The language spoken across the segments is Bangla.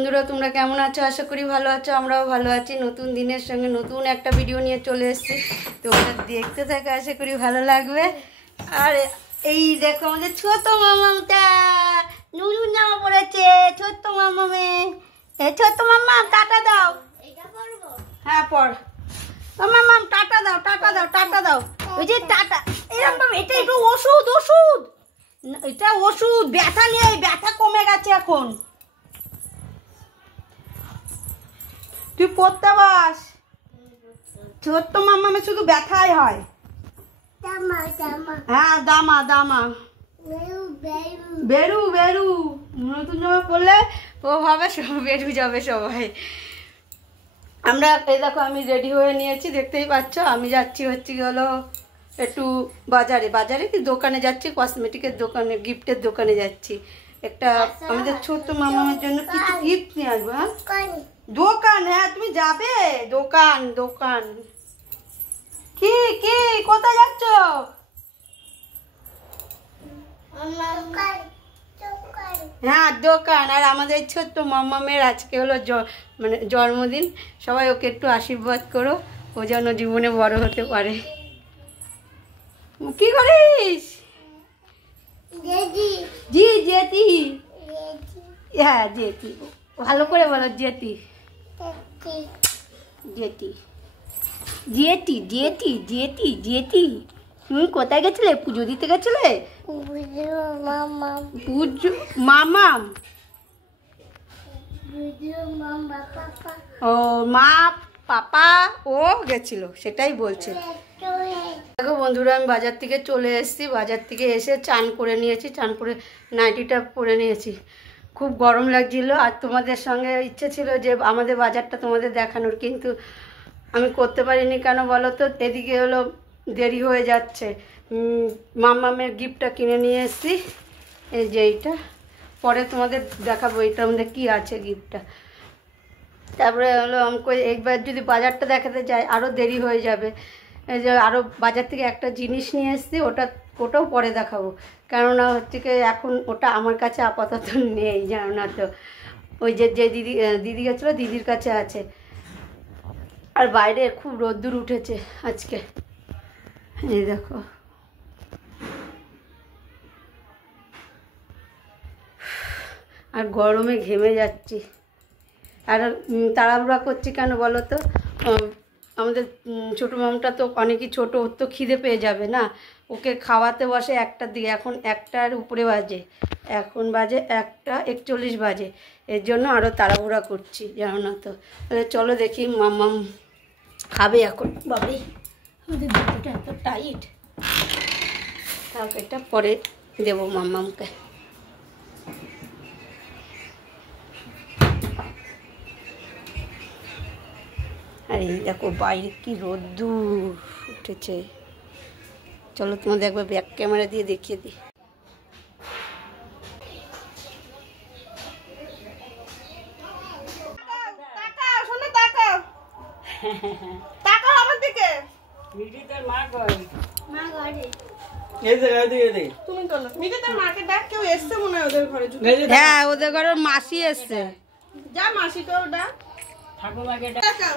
বন্ধুরা, তোমরা কেমন আছো? আশা করি ভালো আছো। আমরাও ভালো আছি। নতুন দিনের সঙ্গে নতুন একটা ভিডিও নিয়ে চলে এসেছি। তোমরা দেখতে থাকো, আশা করি ভালো লাগবে। আর এই দেখো আমাদের ছোট মামাটা নতুন জামা পড়েছে। ছোট্ট মামামে, ছোট্ট মামা টাটা দাও। হ্যাঁ পড় মামাম, টাটা দাও, টাটা দাও, টাটা দাও। ওই যে টাটা, এরকম এটা একটু ওষুধ, ওষুধ এটা ওষুধ। ব্যথা নেই, ব্যথা কমে গেছে এখন। তুই পড়তে বাস। ছোট্ট মামামে শুধু ব্যথাই হয়। হ্যাঁ দামা দামা, বেরু বেরু। নতুন জামা পড়লে ও ভাবে বেরু যাবে সবাই। আমরা এই দেখো আমি রেডি হয়ে নিয়েছি, দেখতেই পাচ্ছ। আমি যাচ্ছি হচ্ছে হলো একটু বাজারে, বাজারে কি দোকানে যাচ্ছি, কসমেটিকের দোকানে, গিফটের দোকানে যাচ্ছি। একটা আমাদের ছোট্ট মামার জন্য কিছু গিফট নিয়ে আসবো। হ্যাঁ দোকান, হ্যাঁ তুমি যাবে দোকান, দোকান। কি কি কোথায় যাচ্ছ? হ্যাঁ দোকান। আর আমাদের ছোট্ট মামামের আজকে হলো মানে জন্মদিন। সবাই ওকে একটু আশীর্বাদ করো, ও যেন জীবনে বড় হতে পারে। কি করিস? জি জেঠি। হ্যাঁ জেঠি, ভালো করে বলো জেঠি, জেঠি জেঠি জেঠি জেঠি জেঠি। তুমি কোথায় গেছিলে? পুজো দিতে গেছিলে? পুজো মামাম, ও মা পাপা ও গেছিল, সেটাই বলছে। দেখো বন্ধুরা, আমি বাজার থেকে চলে এসেছি। বাজার থেকে এসে চান করে নিয়েছি, চান করে নাইটিটা পরে নিয়েছি। খুব গরম লাগছিল। আর তোমাদের সঙ্গে ইচ্ছে ছিল যে আমাদের বাজারটা তোমাদের দেখানোর, কিন্তু আমি করতে পারিনি। কেন বলো তো, এদিকে হলো দেরি হয়ে যাচ্ছে। মামামের গিফটটা কিনে নিয়ে এসেছি, এই যে এইটা। পরে তোমাদের দেখাবো এটার মধ্যে কী আছে গিফটটা। তারপরে হলো আমাকে একবার যদি বাজারটা দেখাতে যাই আরও দেরি হয়ে যাবে। এই যে আরও বাজার থেকে একটা জিনিস নিয়ে এসেছি, ওটাও পরে দেখাবো। কেননা হচ্ছে কি এখন ওটা আমার কাছে আপাতত নেই, জানো না তো। ওই যে দিদি গেছিলো, দিদির কাছে আছে। আর বাইরে খুব রোদ্দুর উঠেছে আজকে, এই দেখো। আর গরমে ঘেমে যাচ্ছি। আর তাড়াহুড়া করছি কেন বলো তো, আমাদের ছোটো মামটা তো অনেকই ছোটো, ওর তো খিদে পেয়ে যাবে না। ওকে খাওয়াতে বসে 1টার দিকে, এখন 1টার উপরে বাজে, এখন বাজে 1:41 বাজে। এর জন্য আরও তাড়াহুড়া করছি, জানো না তো। তাহলে চলো দেখি মামাম খাবে এখন। বাবাই আমাদের দুটোটা এত টাইট, তাও এটা পরে দেবো মামামকে। আর এই দেখো বাইরে কি রোদ্দুর উঠেছে। চলো তোমাদের একবার ব্যাক ক্যামেরা দিয়ে দেখিয়ে দিই। হ্যাঁ ওদের ঘরে মাসি এসছে। যা মাসিকে ওটা ঠাকুমাকে ডাকা।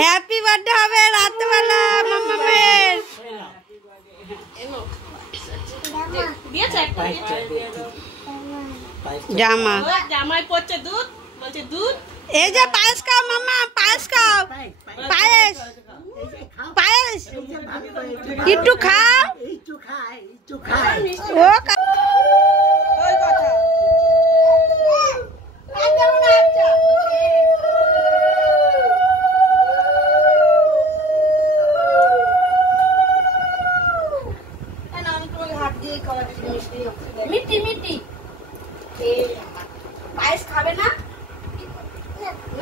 হ্যাপি বার্থডে হবে রাতবেলা মামামের। জামা জামাই পড়ছে দুধ, বলছে দুধ। এই যে পায়েস খাও মামা, পায়েস খাও, পায়েস পায়েস একটু খাও। ও মিষ্টি মিষ্টি পায়েস খাবে না?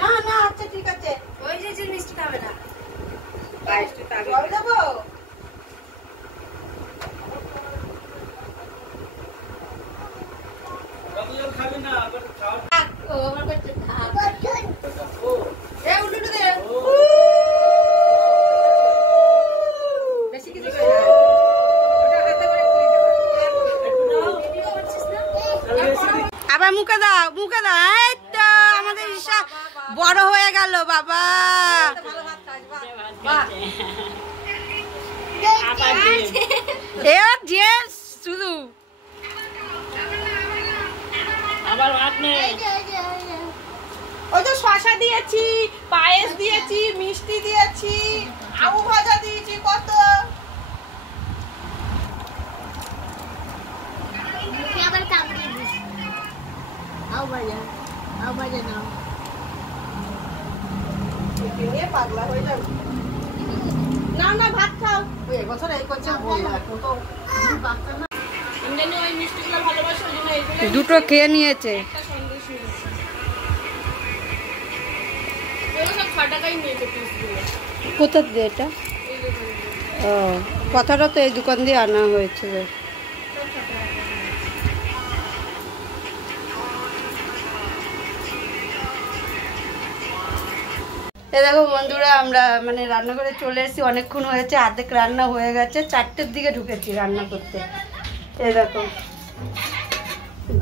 না না আচ্ছা ঠিক আছে, ওই যে মিষ্টি খাবে না, পায়েসটা জল দেবো। খাবে না, আবার খাও। ও আমার কাছে খা। ঈশা বড় হয়ে গেল বাবা। শুধু ওই তো শসা দিয়েছি, পায়েস দিয়েছি, মিষ্টি দিয়েছি, আলু ভাজা দিয়েছি, কত আবার কামড়ে দিস। আও ভাজা নাও। নিয়ে পাগলা হয়ে যাবে। না না ভাত খাও। এবছর এই করছে বললো এখন তো বাচ্চা না। ইন্দ্রাণী ওই মিষ্টিগুলো ভালোবাসে, ওই জন্য এইগুলো দুটো খেয়ে নিয়েছে। একটা সন্দেশ নিয়েছে। এগুলো সব 6 টাকাই নিয়েছে পিসগুলো। কোথা দিয়ে এটা? ও কথাটা তো এই দোকান দিয়ে আনা হয়েছিল। এ দেখো বন্ধুরা, আমরা মানে রান্নাঘরে চলে এসেছি, অনেকক্ষণ হয়েছে, অর্ধেক রান্না হয়ে গেছে, 4টের দিকে ঢুকেছি রান্না করতে। এ দেখো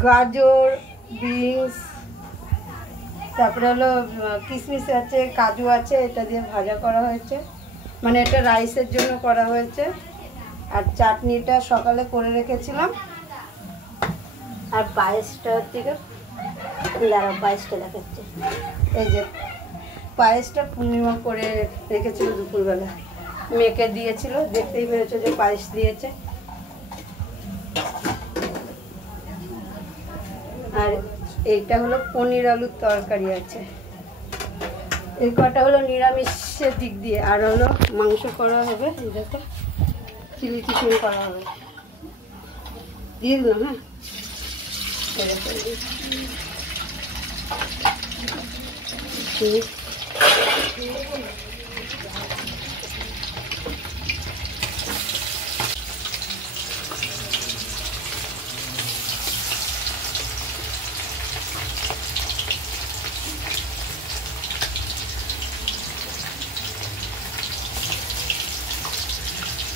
গাজর, বিনস, তারপরে হলো কিশমিশ আছে, কাজু আছে, এটা দিয়ে ভাজা করা হয়েছে, মানে এটা রাইসের জন্য করা হয়েছে। আর চাটনিটা সকালে করে রেখেছিলাম। আর পায়েসটা হচ্ছে পায়েসটা দেখাচ্ছে, এই যে পায়েসটা পূর্ণিমা করে রেখেছিল দুপুরবেলা, মেয়েকে দিয়েছিল, দেখতেই পেরেছে যে পায়েস দিয়েছে। আর এইটা হলো পনির আলুর তরকারি আছে। এই কটা হলো নিরামিষের দিক দিয়ে। আর হলো মাংস করা হবে, এই দেখো চিলি চিকেন করা হবে, দিয়ে দিলাম। হ্যাঁ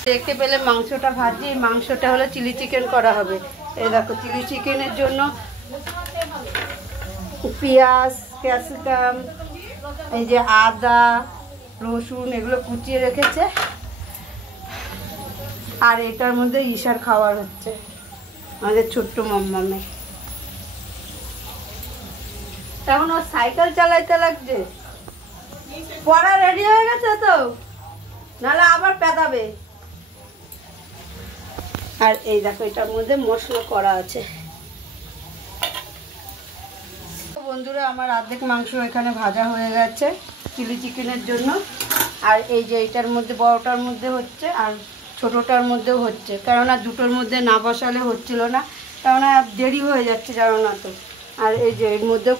দেখতে পেলে মাংসটা ভাজি, মাংসটা হলো চিলি চিকেন করা হবে। এই দেখো চিলি চিকেনের জন্য পেঁয়াজ, ক্যাপসিকাম, এই যে আদা, রসুন এগুলো কুচিয়ে রেখেছে। আর এটার মধ্যে ঈশার খাবার হচ্ছে, আমাদের ছোট্ট মাম্মামে। এখন ওর সাইকেল চালাইতে লাগছে, পড়া রেডি হয়ে গেছে তো, নাহলে আবার পেদাবে। আর এই দেখো এটার মধ্যে মশলা করা আছে। বন্ধুরা আমার অর্ধেক মাংস এখানে ভাজা হয়ে গেছে চিলি চিকেনের জন্য। আর এই যে এটার মধ্যে বড়টার মধ্যে হচ্ছে, আর ছোটোটার মধ্যেও হচ্ছে, কেননা দুটোর মধ্যে না বসালে হচ্ছিল না, কেননা দেরি হয়ে যাচ্ছে জানো না তো। আর এই যে এর মধ্যেও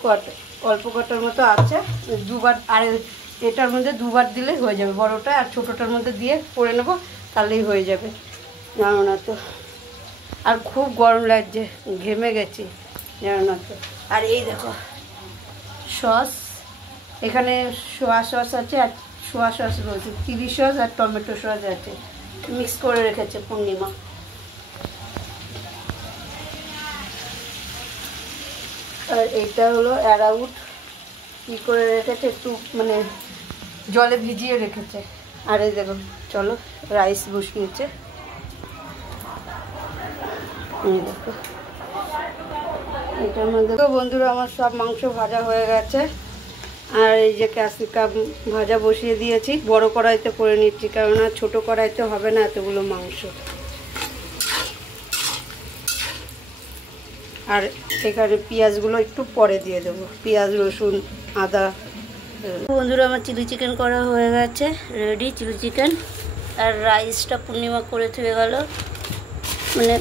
অল্প কটার মতো আছে, দুবার, আর এটার মধ্যে দুবার দিলে হয়ে যাবে, বড়টা আর ছোটোটার মধ্যে দিয়ে করে নেবো, তাহলেই হয়ে যাবে জানো না তো। আর খুব গরম লাগছে, ঘেমে গেছি জানো না তো। আর এই দেখো সস, এখানে সোয়া সস আছে, আর সোয়া সস রয়েছে, চিলি সস আর টমেটো সস আছে, মিক্স করে রেখেছে পূর্ণিমা। আর এইটা হলো অ্যারাউট কী করে রেখেছে, একটু মানে জলে ভিজিয়ে রেখেছে। আর এই দেখো চলো রাইস বসিয়েছে, এই দেখো এটার মধ্যে। তো বন্ধুরা আমার সব মাংস ভাজা হয়ে গেছে। আর এই যে ক্যাপসিকাম ভাজা বসিয়ে দিয়েছি, বড় কড়াইতে করে নিচ্ছি, কেননা ছোটো কড়াইতে হবে না এতগুলো মাংস। আর এখানে পেঁয়াজগুলো একটু পরে দিয়ে দেবো, পেঁয়াজ, রসুন, আদা। বন্ধুরা আমার চিলি চিকেন করা হয়ে গেছে, রেডি চিলি চিকেন। আর রাইসটা পূর্ণিমা করে থুয়ে গেল, মানে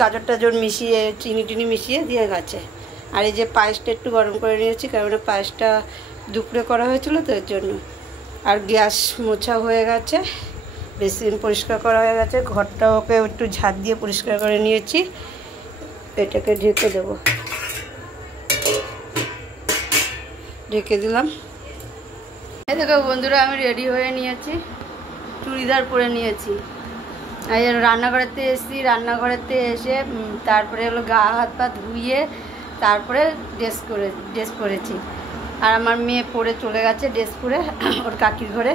গাজর টাজর মিশিয়ে, চিনি টিনি মিশিয়ে দিয়ে গেছে। আর এই যে পায়েসটা একটু গরম করে নিয়েছি, কারণ পায়েসটা দুপুরে করা হয়েছিল তো এর জন্য। আর গ্যাস মোছা হয়ে গেছে, বেসিন পরিষ্কার করা হয়ে গেছে, ঘরটাকে একটু ঝাড় দিয়ে পরিষ্কার করে নিয়েছি। এটাকে ঢেকে দেবো, ঢেকে দিলাম। এই দেখো বন্ধুরা আমি রেডি হয়ে নিয়েছি, চুড়িদার পরে নিয়েছি। আর রান্নাঘরেতে এসেছি, রান্নাঘরেতে এসে তারপরে হলো গা হাত পা ধুয়ে তারপরে ড্রেস পরেছি। আর আমার মেয়ে পরে চলে গেছে ড্রেস পরে ওর কাকির ঘরে।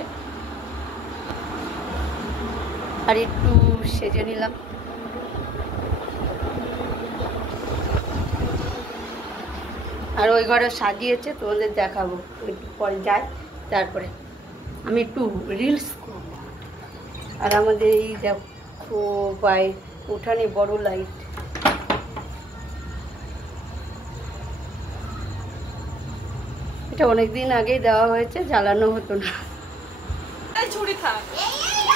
আর একটু সেজে নিলাম। আর ওই ঘরে সাজিয়েছে, তোমাদের দেখাবো একটু পরে যাই। তারপরে আমি একটু রিলস করব। আর আমাদের এই দেখো বাইরে উঠানে বড় লাইট। এটা অনেকদিন আগেই দেওয়া হয়েছে, জ্বালানো হতো না। ছুরি থাক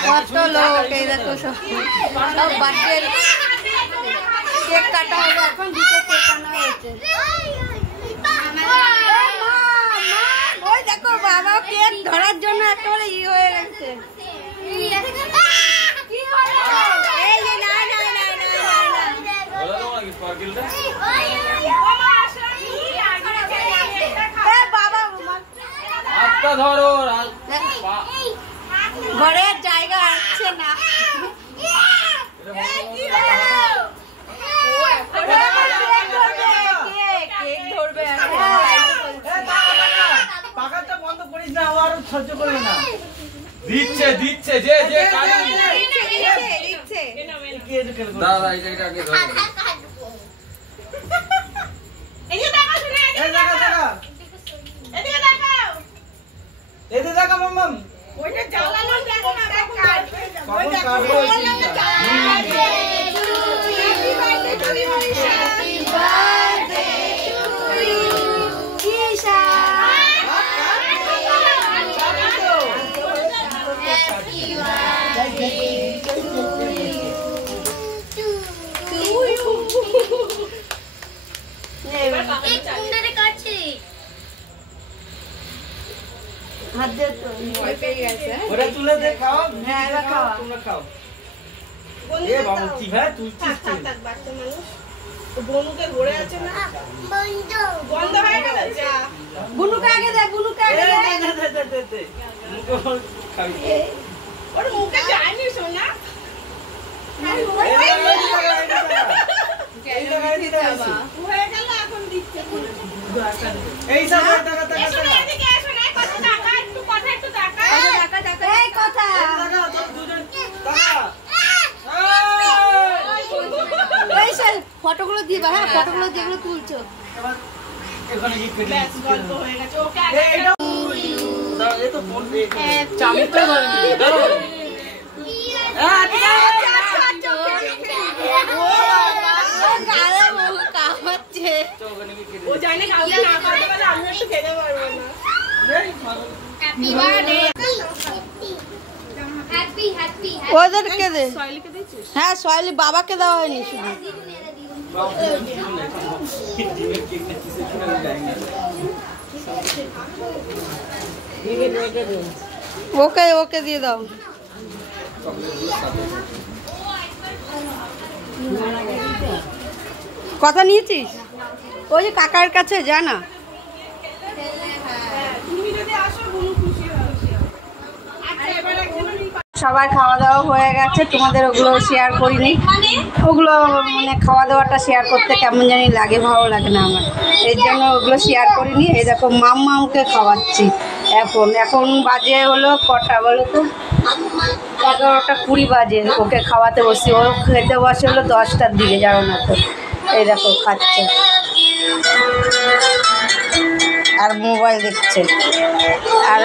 কত লোক, এই দেখো সব বার্থডে কেক কাটা হবে। এখন দুটো কেক আনা হয়েছে। ওই দেখো বাবা কেক ধরার জন্য একেবারে হয়ে গেছে। ঘরের জায়গা আছে না। দিচ্ছে দিচ্ছে যে যে দাদা এটা আগে ধরে এদিকে দেখা মাম্মাম ওইটা জ্বালানো দেখো না কখন কাটবো ওটা তুলে দে খাও। হ্যাঁ এবার খাওয়া। তোমরা খাও। এ বাবা কি ভাই তুলছিস তুই? বাচ্চা মানুষ বনুকে ঘুরে আছে না বন্ধ হয়ে গেল। যা বুনুকে আগে দে, বুনুকে আগে দে। দে মুখে খাবি। ওর মুখে যায়নি সোনা। হয়ে গেল এখন দিচ্ছে। এই সব টাকা টাকা টাকা এদিকে এসো না, কত টাকা একটু কথা একটু টাকা টাকা টাকা এই কথা টাকা তোর দুজন টাকা। এই সেই ফটোগুলো দিবা। হ্যাঁ ফটোগুলো যেগুলো তুলছো। এখানে কি করে ব্যাস গল্প হয়ে গেছে। ওকে আগে এটা দাও। এই তো ফোন পে চামচটা ধরে নিয়ে দাও। ও জানে কাউকে না করতে পারলে আমি একটু খেতে পারবো না। ওদেরকে দে। হ্যাঁ সয়েলি বাবাকে দেওয়া হয়নি শুধু। ওকে ওকে দিয়ে দাও। কথা নিয়েছিস? ওই যে কাকার কাছে যা না। তুমি যদি আসো বুনু খুশি হবে। আচ্ছা এবার একজন সবার খাওয়া দাওয়া হয়ে গেছে, তোমাদের ওগুলো শেয়ার করিনি। ওগুলো মানে খাওয়া দাওয়াটা শেয়ার করতে কেমন জানি লাগে, ভালো লাগে না আমার, এর জন্য ওগুলো শেয়ার করিনি। এই দেখো মাম্মামকে খাওয়াচ্ছি। এখন বাজে হলো কটা বলো তো? 11:20 বাজে। ওকে খাওয়াতে বসছি। ও খেতে বসে হলো 10টার দিকে, জানো না তো। এই দেখো খাচ্ছে আর মোবাইল দেখছে। আর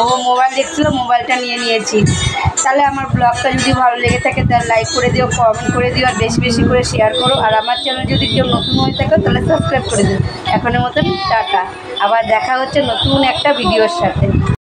ও মোবাইল দেখছিল, মোবাইলটা নিয়ে নিয়েছি। তাহলে আমার ব্লগটা যদি ভালো লেগে থাকে তাহলে লাইক করে দিও, কমেন্ট করে দিও, আর বেশি বেশি করে শেয়ার করো। আর আমার চ্যানেল যদি কেউ নতুন হয়ে থাকে তাহলে সাবস্ক্রাইব করে দিও। এখনের মতন টাটা। আবার দেখা হচ্ছে নতুন একটা ভিডিওর সাথে।